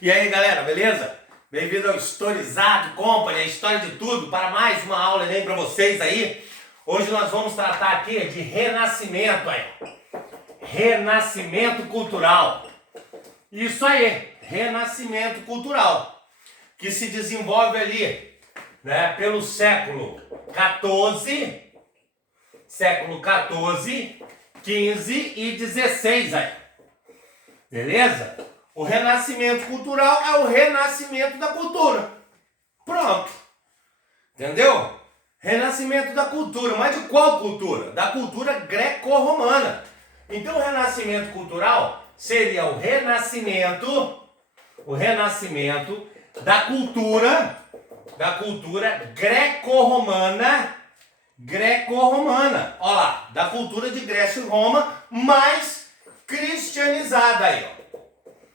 E aí galera, beleza? Bem-vindo ao Historizado Company, a história de tudo, para mais uma aula Enem para vocês aí. Hoje nós vamos tratar aqui de renascimento aí. Renascimento cultural. Isso aí, renascimento cultural, que se desenvolve ali, né, pelo século XIV, XV e XVI aí. Beleza? O renascimento cultural é o renascimento da cultura. Pronto. Entendeu? Renascimento da cultura. Mas de qual cultura? Da cultura greco-romana. Então o renascimento cultural seria o renascimento da cultura greco-romana. Olha lá, da cultura de Grécia e Roma, mais cristianizada aí, ó.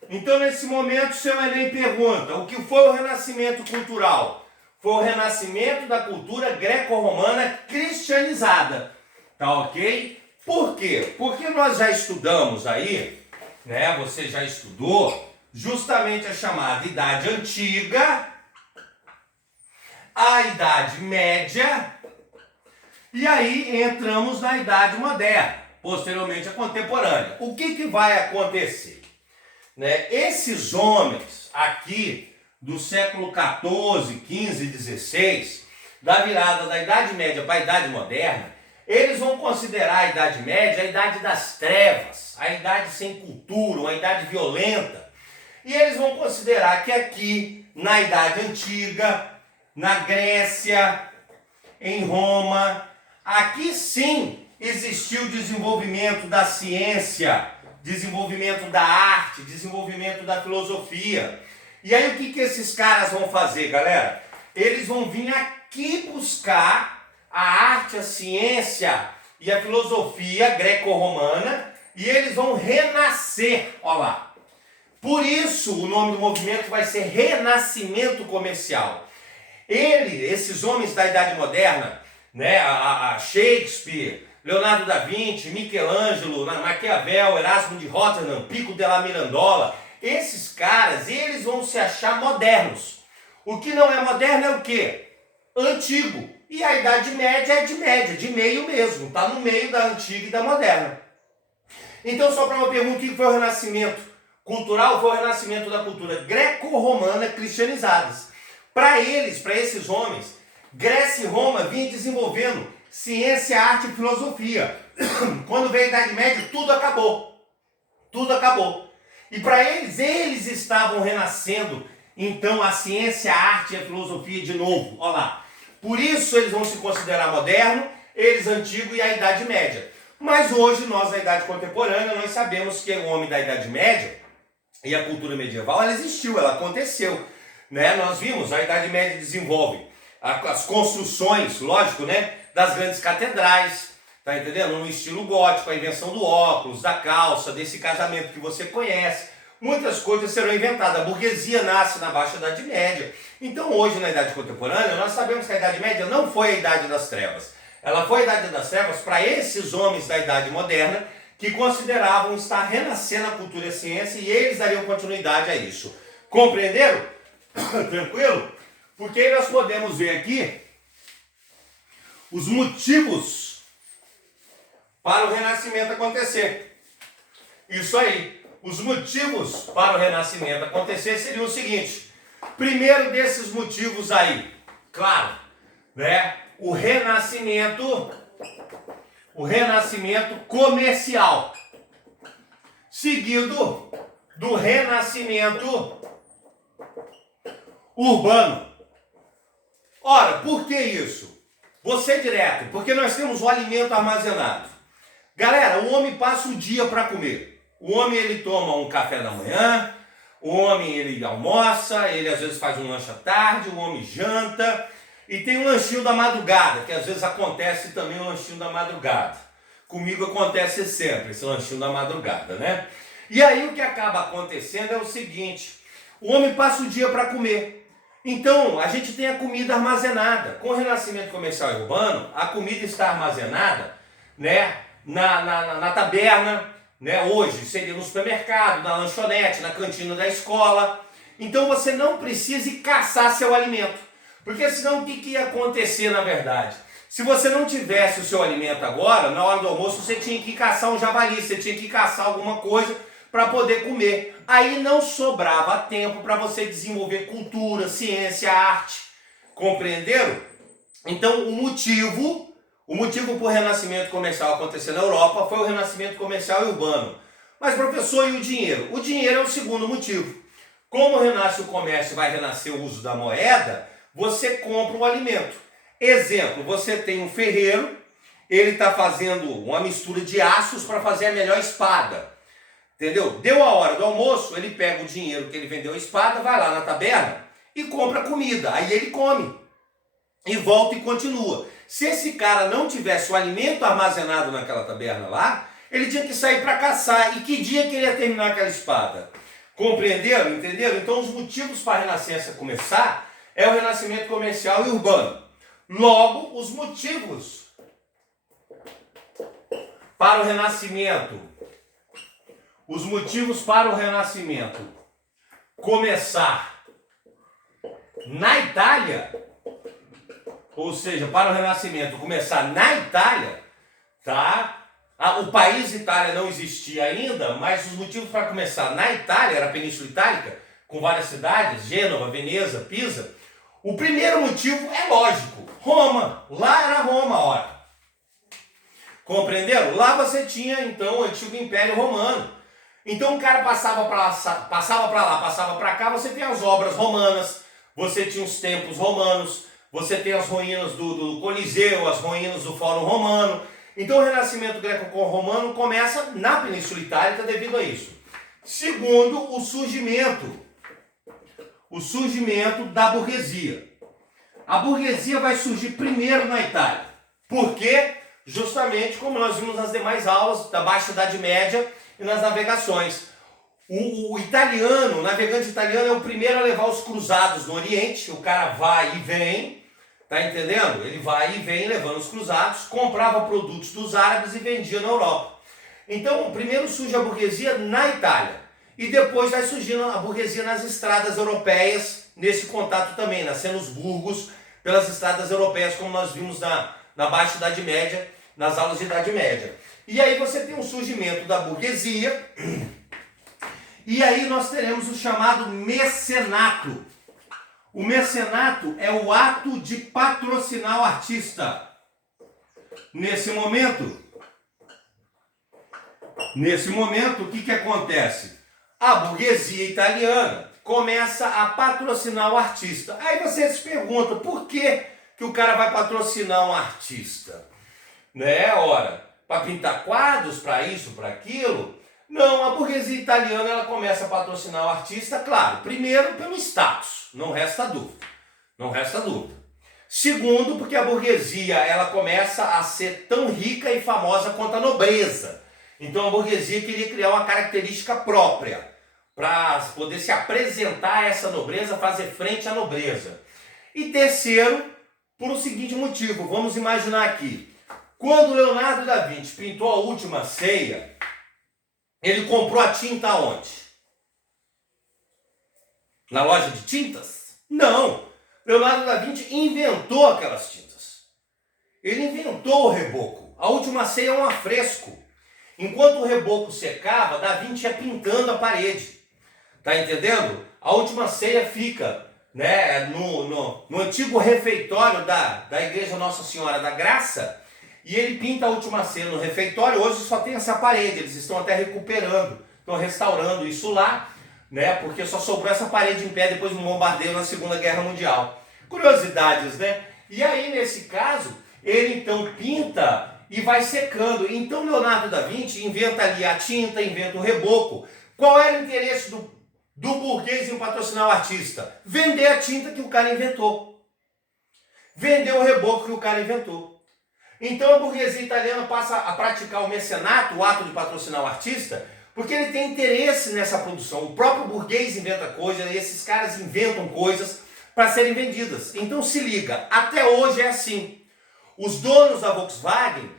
Então, nesse momento, o seu Enem pergunta, o que foi o renascimento cultural? Foi o renascimento da cultura greco-romana cristianizada, tá ok? Por quê? Porque nós já estudamos aí, né, você já estudou, justamente a chamada Idade Antiga, a Idade Média, e aí entramos na Idade Moderna, posteriormente a Contemporânea. O que vai acontecer? Né? Esses homens aqui do século XIV, XV e XVI, da virada da Idade Média para a Idade Moderna, eles vão considerar a Idade Média a Idade das Trevas, a Idade sem cultura, uma Idade violenta. E eles vão considerar que aqui, na Idade Antiga, na Grécia, em Roma, aqui sim existiu o desenvolvimento da ciência, desenvolvimento da arte, desenvolvimento da filosofia. E aí o que esses caras vão fazer, galera? Eles vão vir aqui buscar a arte, a ciência e a filosofia greco-romana e eles vão renascer, olha lá. Por isso o nome do movimento vai ser Renascimento Comercial. Esses homens da Idade Moderna, né, a Shakespeare, Leonardo da Vinci, Michelangelo, Maquiavel, Erasmo de Rotterdam, Pico della Mirandola, esses caras, eles vão se achar modernos. O que não é moderno é o quê? Antigo. E a Idade Média é de média, de meio mesmo, está no meio da antiga e da moderna. Então, só para uma pergunta, o que foi o renascimento cultural? Foi o renascimento da cultura greco-romana cristianizadas. Para eles, para esses homens, Grécia e Roma vinham desenvolvendo ciência, arte e filosofia. Quando veio a Idade Média, tudo acabou. Tudo acabou. E para eles estavam renascendo, então, a ciência, a arte e a filosofia de novo. Olha lá. Por isso eles vão se considerar moderno, eles antigo e a Idade Média. Mas hoje, nós, na Idade Contemporânea, nós sabemos que o homem da Idade Média e a cultura medieval, ela existiu, ela aconteceu. Né? Nós vimos, a Idade Média desenvolve as construções, lógico, né, das grandes catedrais, tá entendendo? No estilo gótico, a invenção do óculos, da calça, desse casamento que você conhece. Muitas coisas serão inventadas. A burguesia nasce na Baixa Idade Média. Então hoje, na Idade Contemporânea, nós sabemos que a Idade Média não foi a Idade das Trevas. Ela foi a Idade das Trevas para esses homens da Idade Moderna que consideravam estar renascendo a cultura e a ciência e eles dariam continuidade a isso. Compreenderam? Tranquilo? Porque aí nós podemos ver aqui os motivos para o renascimento acontecer. Isso aí. Os motivos para o renascimento acontecer seriam o seguinte. Primeiro desses motivos aí, claro, né? O renascimento comercial. Seguido do renascimento urbano. Ora, por que isso? Você direto, porque nós temos o alimento armazenado. Galera, o homem passa o dia para comer. O homem, ele toma um café da manhã, o homem, ele almoça, ele às vezes faz um lanche à tarde, o homem janta, e tem um lanchinho da madrugada, que às vezes acontece também o lanchinho da madrugada. Comigo acontece sempre esse lanchinho da madrugada, né? E aí o que acaba acontecendo é o seguinte, o homem passa o dia para comer. Então, a gente tem a comida armazenada. Com o renascimento comercial e urbano, a comida está armazenada, né, na taberna, né, hoje seria no supermercado, na lanchonete, na cantina da escola. Então você não precisa ir caçar seu alimento. Porque senão o que ia acontecer na verdade? Se você não tivesse o seu alimento agora, na hora do almoço você tinha que ir caçar um javali, você tinha que ir caçar alguma coisa para poder comer. Aí não sobrava tempo para você desenvolver cultura, ciência, arte. Compreenderam? Então o motivo para o renascimento comercial acontecer na Europa foi o renascimento comercial e urbano. Mas professor, e o dinheiro? O dinheiro é o segundo motivo. Como renasce o comércio e vai renascer o uso da moeda, você compra um alimento. Exemplo, você tem um ferreiro, ele está fazendo uma mistura de aços para fazer a melhor espada. Entendeu? Deu a hora do almoço, ele pega o dinheiro que ele vendeu a espada, vai lá na taberna e compra comida. Aí ele come e volta e continua. Se esse cara não tivesse o alimento armazenado naquela taberna lá, ele tinha que sair para caçar. E que dia que ele ia terminar aquela espada? Compreenderam? Entenderam? Então os motivos para a renascença começar é o renascimento comercial e urbano. Logo, os motivos para o renascimento começar na Itália, ou seja, para o renascimento começar na Itália, tá? O país Itália não existia ainda, mas os motivos para começar na Itália, era a Península Itálica, com várias cidades, Gênova, Veneza, Pisa. O primeiro motivo é lógico, Roma. Lá era Roma, ora. Compreenderam? Lá você tinha, então, o antigo Império Romano. Então o cara passava para lá, passava para cá, você tem as obras romanas, você tinha os templos romanos, você tem as ruínas do Coliseu, as ruínas do Fórum Romano. Então o renascimento greco-romano começa na Península Itálica devido a isso. Segundo, o surgimento da burguesia. A burguesia vai surgir primeiro na Itália. Por quê? Justamente como nós vimos nas demais aulas da Baixa Idade Média e nas navegações. O italiano, o navegante italiano é o primeiro a levar os cruzados no Oriente. O cara vai e vem, tá entendendo? Ele vai e vem levando os cruzados, comprava produtos dos árabes e vendia na Europa. Então, primeiro surge a burguesia na Itália. E depois vai surgindo a burguesia nas estradas europeias, nesse contato também, nascendo os burgos pelas estradas europeias, como nós vimos na Baixa Idade Média, nas aulas de Idade Média. E aí você tem um surgimento da burguesia, e aí nós teremos o chamado mecenato. O mecenato é o ato de patrocinar o artista. Nesse momento, o que acontece? A burguesia italiana começa a patrocinar o artista. Aí você se pergunta, por que o cara vai patrocinar um artista? Né? Ora, para pintar quadros, para isso, para aquilo? Não, a burguesia italiana ela começa a patrocinar o artista, claro, primeiro pelo status, não resta dúvida. Segundo, porque a burguesia ela começa a ser tão rica e famosa quanto a nobreza. Então a burguesia queria criar uma característica própria para poder se apresentar a essa nobreza, fazer frente à nobreza. E terceiro, por o seguinte motivo, vamos imaginar aqui. Quando Leonardo da Vinci pintou a Última Ceia, ele comprou a tinta aonde? Na loja de tintas? Não! Leonardo da Vinci inventou aquelas tintas. Ele inventou o reboco. A Última Ceia é um afresco. Enquanto o reboco secava, Da Vinci ia pintando a parede. Tá entendendo? A Última Ceia fica, né, no antigo refeitório da Igreja Nossa Senhora da Graça, e ele pinta a Última Ceia no refeitório. Hoje só tem essa parede, eles estão até recuperando, estão restaurando isso lá, né, porque só sobrou essa parede em pé depois do bombardeio na Segunda Guerra Mundial. Curiosidades, né? E aí, nesse caso, ele então pinta e vai secando. Então Leonardo da Vinci inventa ali a tinta, inventa o reboco. Qual era o interesse do burguês em patrocinar o artista? Vender a tinta que o cara inventou. Vender o reboco que o cara inventou. Então a burguesia italiana passa a praticar o mecenato, o ato de patrocinar o artista, porque ele tem interesse nessa produção. O próprio burguês inventa coisas, e esses caras inventam coisas para serem vendidas. Então se liga, até hoje é assim. Os donos da Volkswagen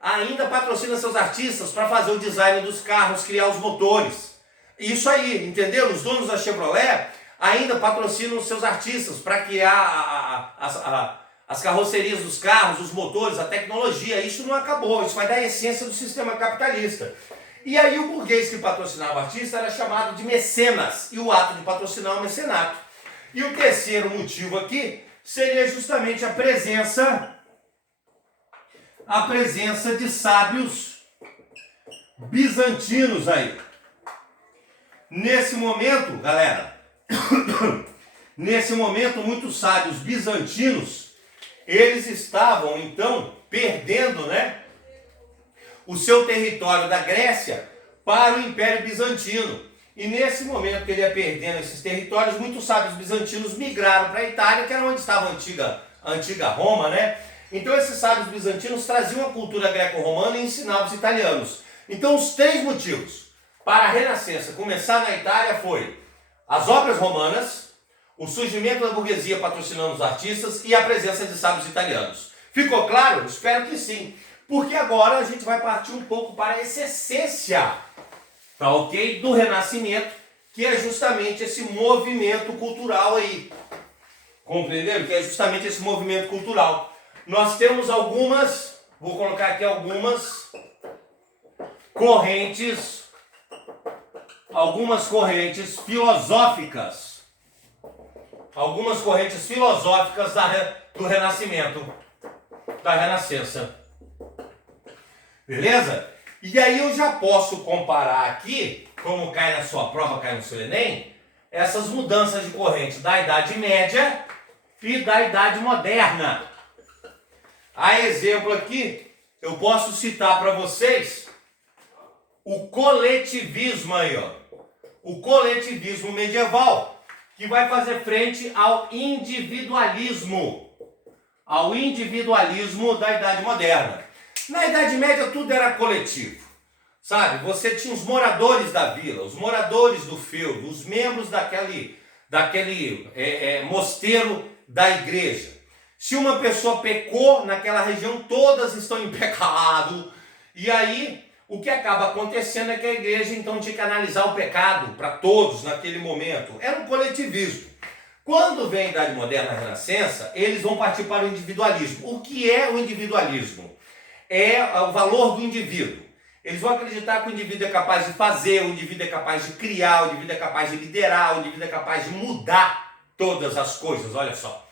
ainda patrocinam seus artistas para fazer o design dos carros, criar os motores. Isso aí, entendeu? Os donos da Chevrolet ainda patrocinam os seus artistas para criar as carrocerias dos carros, os motores, a tecnologia. Isso não acabou, isso vai dar a essência do sistema capitalista. E aí o burguês que patrocinava o artista era chamado de mecenas, e o ato de patrocinar é o mecenato. E o terceiro motivo aqui seria justamente a presença de sábios bizantinos aí. Nesse momento, galera, nesse momento, muitos sábios bizantinos, eles estavam, então, perdendo, o seu território da Grécia para o Império Bizantino. E nesse momento que ele ia perdendo esses territórios, muitos sábios bizantinos migraram para a Itália, que era onde estava a antiga Roma, Então esses sábios bizantinos traziam a cultura greco-romana e ensinavam os italianos. Então os 3 motivos para a Renascença começar na Itália foi as obras romanas, o surgimento da burguesia patrocinando os artistas e a presença de sábios italianos. Ficou claro? Espero que sim. Porque agora a gente vai partir um pouco para essa essência, tá ok? Do Renascimento, que é justamente esse movimento cultural aí. Compreenderam? Que é justamente esse movimento cultural. Nós temos vou colocar aqui algumas correntes filosóficas. Algumas correntes filosóficas do Renascimento, da Renascença. Beleza? E aí eu já posso comparar aqui, como cai na sua prova, cai no seu Enem, essas mudanças de corrente da Idade Média e da Idade Moderna. A exemplo aqui, eu posso citar para vocês o coletivismo aí, ó. O coletivismo medieval, que vai fazer frente ao individualismo da Idade Moderna. Na Idade Média tudo era coletivo, sabe? Você tinha os moradores da vila, os moradores do feudo, os membros daquele mosteiro da igreja. Se uma pessoa pecou naquela região, todas estão em pecado. E aí, o que acaba acontecendo é que a igreja então tinha que analisar o pecado para todos naquele momento. Era um coletivismo. Quando vem a Idade Moderna, a Renascença, eles vão partir para o individualismo. O que é o individualismo? É o valor do indivíduo. Eles vão acreditar que o indivíduo é capaz de fazer, o indivíduo é capaz de criar, o indivíduo é capaz de liderar, o indivíduo é capaz de mudar todas as coisas, olha só.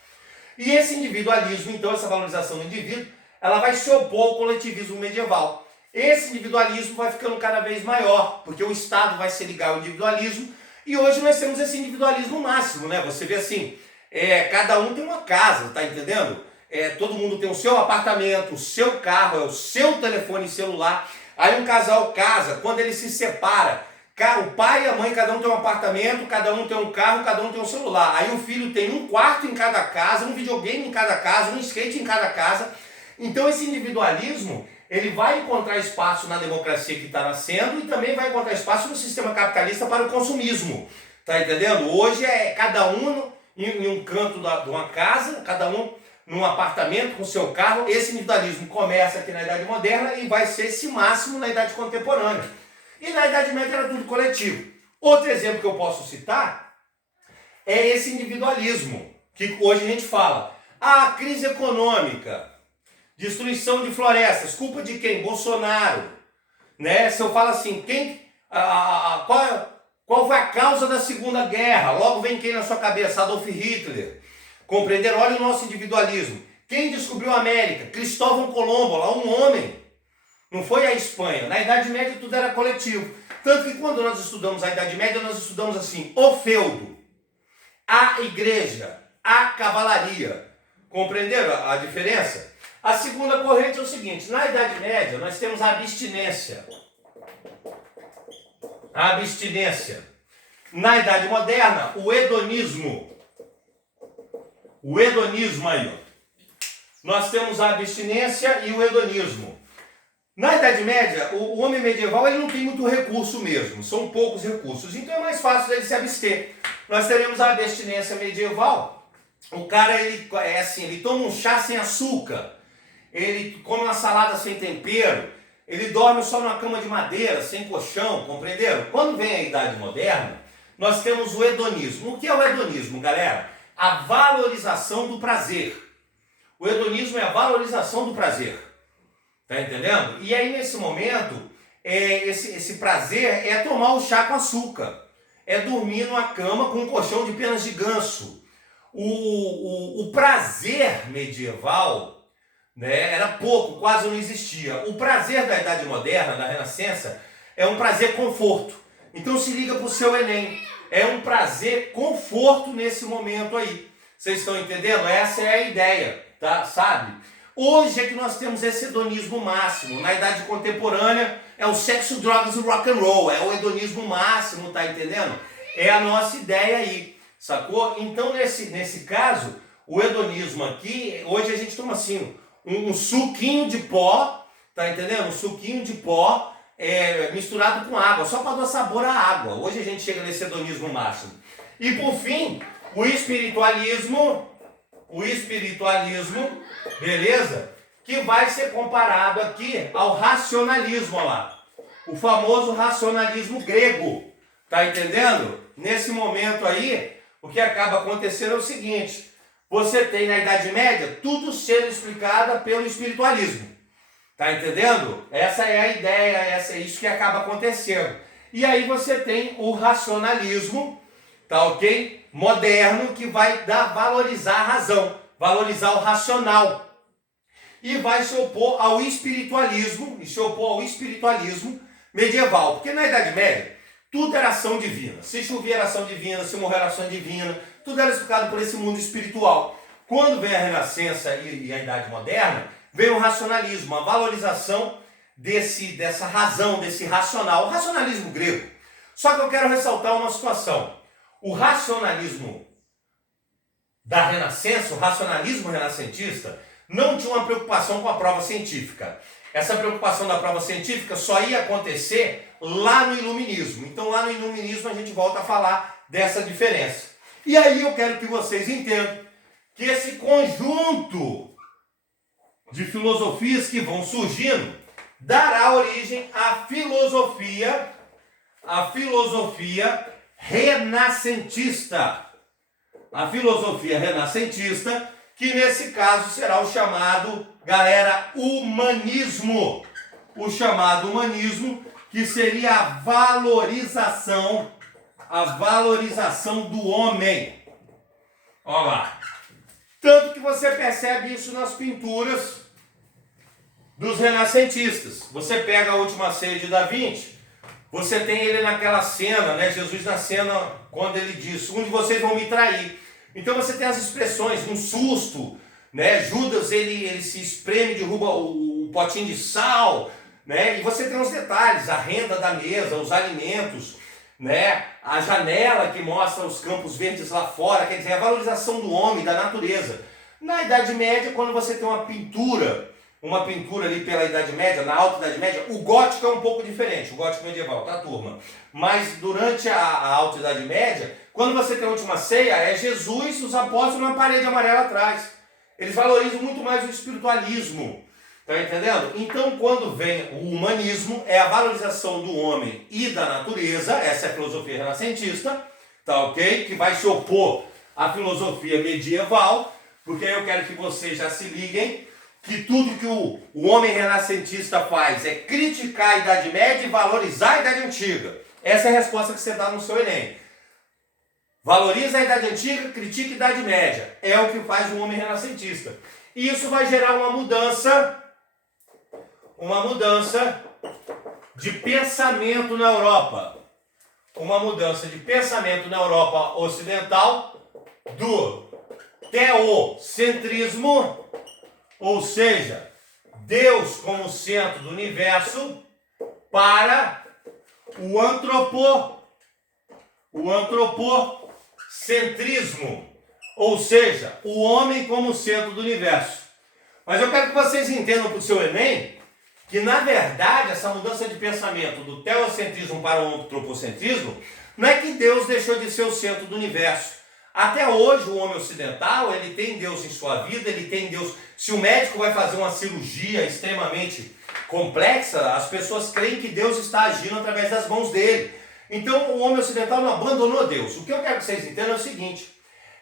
E esse individualismo, então, essa valorização do indivíduo, ela vai se opor ao coletivismo medieval. Esse individualismo vai ficando cada vez maior, porque o Estado vai se ligar ao individualismo, e hoje nós temos esse individualismo máximo, Você vê assim, cada um tem uma casa, tá entendendo? Todo mundo tem o seu apartamento, o seu carro, o seu telefone celular. Aí um casal casa, quando ele se separa, o pai e a mãe, cada um tem um apartamento, cada um tem um carro, cada um tem um celular. Aí o filho tem um quarto em cada casa, um videogame em cada casa, um skate em cada casa. Então esse individualismo, ele vai encontrar espaço na democracia que está nascendo e também vai encontrar espaço no sistema capitalista para o consumismo. Tá entendendo? Hoje é cada um em um canto de uma casa, cada um num apartamento com seu carro. Esse individualismo começa aqui na Idade Moderna e vai ser esse máximo na Idade Contemporânea. E na Idade Média era tudo coletivo. Outro exemplo que eu posso citar é esse individualismo, que hoje a gente fala. A crise econômica, destruição de florestas, culpa de quem? Bolsonaro. Se eu falo assim, qual foi a causa da Segunda Guerra? Logo vem quem na sua cabeça? Adolf Hitler. Compreenderam? Olha o nosso individualismo. Quem descobriu a América? Cristóvão Colombo, lá um homem. Não foi a Espanha. Na Idade Média tudo era coletivo. Tanto que quando nós estudamos a Idade Média, nós estudamos assim, o feudo, a igreja, a cavalaria. Compreenderam a diferença? A segunda corrente é o seguinte, na Idade Média nós temos a abstinência. A abstinência. Na Idade Moderna, o hedonismo. O hedonismo aí, ó. Nós temos a abstinência e o hedonismo. Na Idade Média, o homem medieval ele não tem muito recurso mesmo, são poucos recursos, então é mais fácil dele se abster. Nós teremos a abstinência medieval. O cara ele toma um chá sem açúcar, ele come uma salada sem tempero, ele dorme só numa cama de madeira, sem colchão, compreenderam? Quando vem a Idade Moderna, nós temos o hedonismo. O que é o hedonismo, galera? A valorização do prazer. O hedonismo é a valorização do prazer. Tá entendendo? E aí, nesse momento, esse prazer é tomar o chá com açúcar. É dormir numa cama com um colchão de penas de ganso. O prazer medieval, né, era pouco, quase não existia. O prazer da Idade Moderna, da Renascença, é um prazer conforto. Então se liga para o seu Enem. É um prazer conforto nesse momento aí. Vocês estão entendendo? Essa é a ideia, tá? Sabe? Hoje é que nós temos esse hedonismo máximo. Na idade contemporânea é o sexo, drogas e rock and roll. É o hedonismo máximo, tá entendendo? É a nossa ideia aí, sacou? Então nesse caso, o hedonismo aqui, hoje a gente toma assim, um suquinho de pó, tá entendendo? Um suquinho de pó misturado com água, só para dar sabor à água. Hoje a gente chega nesse hedonismo máximo. E por fim, o espiritualismo, beleza? Que vai ser comparado aqui ao racionalismo, olha lá. O famoso racionalismo grego, tá entendendo? Nesse momento aí, o que acaba acontecendo é o seguinte: você tem na Idade Média tudo sendo explicado pelo espiritualismo. Tá entendendo? Essa é a ideia, é isso que acaba acontecendo. E aí você tem o racionalismo, tá ok? Moderno, que vai valorizar a razão, valorizar o racional. E vai se opor ao espiritualismo, medieval. Porque na Idade Média, tudo era ação divina. Se chovia era ação divina, se morrer era ação divina, tudo era explicado por esse mundo espiritual. Quando vem a Renascença e a Idade Moderna, vem o racionalismo, a valorização dessa razão, desse racional, o racionalismo grego. Só que eu quero ressaltar uma situação. O racionalismo da Renascença, o racionalismo renascentista, não tinha uma preocupação com a prova científica. Essa preocupação da prova científica só ia acontecer lá no Iluminismo. Então lá no Iluminismo a gente volta a falar dessa diferença. E aí eu quero que vocês entendam que esse conjunto de filosofias que vão surgindo dará origem à filosofia renascentista. A filosofia renascentista, que nesse caso será o chamado, galera, humanismo. O chamado humanismo, que seria a valorização do homem. Olha lá. Tanto que você percebe isso nas pinturas dos renascentistas. Você pega a Última Ceia de Da Vinci, você tem ele naquela cena, né? Jesus na cena, quando ele diz: um de vocês vão me trair. Então você tem as expressões, um susto, né? Judas, ele se espreme, derruba o potinho de sal, né? E você tem os detalhes, a renda da mesa, os alimentos, né? A janela que mostra os campos verdes lá fora, quer dizer, a valorização do homem, da natureza. Na Idade Média, quando você tem uma pintura ali pela Idade Média, na Alta Idade Média, o gótico é um pouco diferente, o gótico medieval, tá, turma? Mas durante a Alta Idade Média, quando você tem a Última Ceia, é Jesus, os apóstolos na parede amarela atrás. Eles valorizam muito mais o espiritualismo, tá entendendo? Então, quando vem o humanismo, é a valorização do homem e da natureza, essa é a filosofia renascentista, tá ok? Que vai se opor à filosofia medieval, porque eu quero que vocês já se liguem que tudo que o homem renascentista faz é criticar a Idade Média e valorizar a Idade Antiga. Essa é a resposta que você dá no seu Enem. Valoriza a Idade Antiga, critica a Idade Média. É o que faz o homem renascentista. E isso vai gerar uma mudança de pensamento na Europa. Uma mudança de pensamento na Europa ocidental do teocentrismo, ou seja, Deus como centro do universo, para o antropocentrismo, ou seja, o homem como centro do universo. Mas eu quero que vocês entendam para o seu Enem que, na verdade, essa mudança de pensamento do teocentrismo para o antropocentrismo não é que Deus deixou de ser o centro do universo. Até hoje o homem ocidental, ele tem Deus em sua vida, ele tem Deus. Se o médico vai fazer uma cirurgia extremamente complexa, as pessoas creem que Deus está agindo através das mãos dele. Então o homem ocidental não abandonou Deus. O que eu quero que vocês entendam é o seguinte,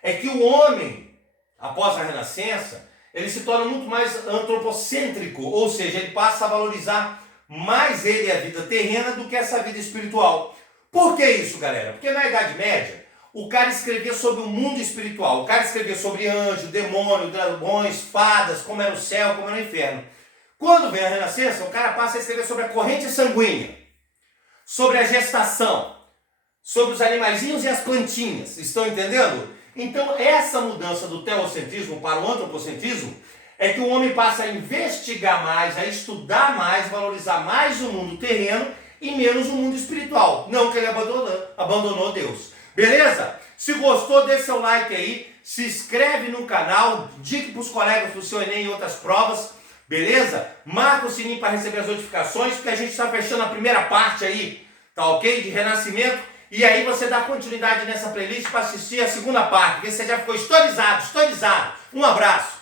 é que o homem, após a Renascença, ele se torna muito mais antropocêntrico, ou seja, ele passa a valorizar mais ele a vida terrena do que essa vida espiritual. Por que isso, galera? Porque na Idade Média, o cara escrevia sobre o mundo espiritual, o cara escrevia sobre anjo, demônio, dragões, fadas, como era o céu, como era o inferno. Quando vem a Renascença, o cara passa a escrever sobre a corrente sanguínea, sobre a gestação, sobre os animaizinhos e as plantinhas, estão entendendo? Então essa mudança do teocentrismo para o antropocentrismo é que o homem passa a investigar mais, a estudar mais, valorizar mais o mundo terreno e menos o mundo espiritual. Não que ele abandonou Deus. Beleza? Se gostou, dê seu like aí, se inscreve no canal, indique para os colegas do seu Enem e outras provas, beleza? Marca o sininho para receber as notificações, porque a gente está fechando a primeira parte aí, tá ok? De Renascimento. E aí você dá continuidade nessa playlist para assistir a segunda parte, porque você já ficou historizado. Um abraço!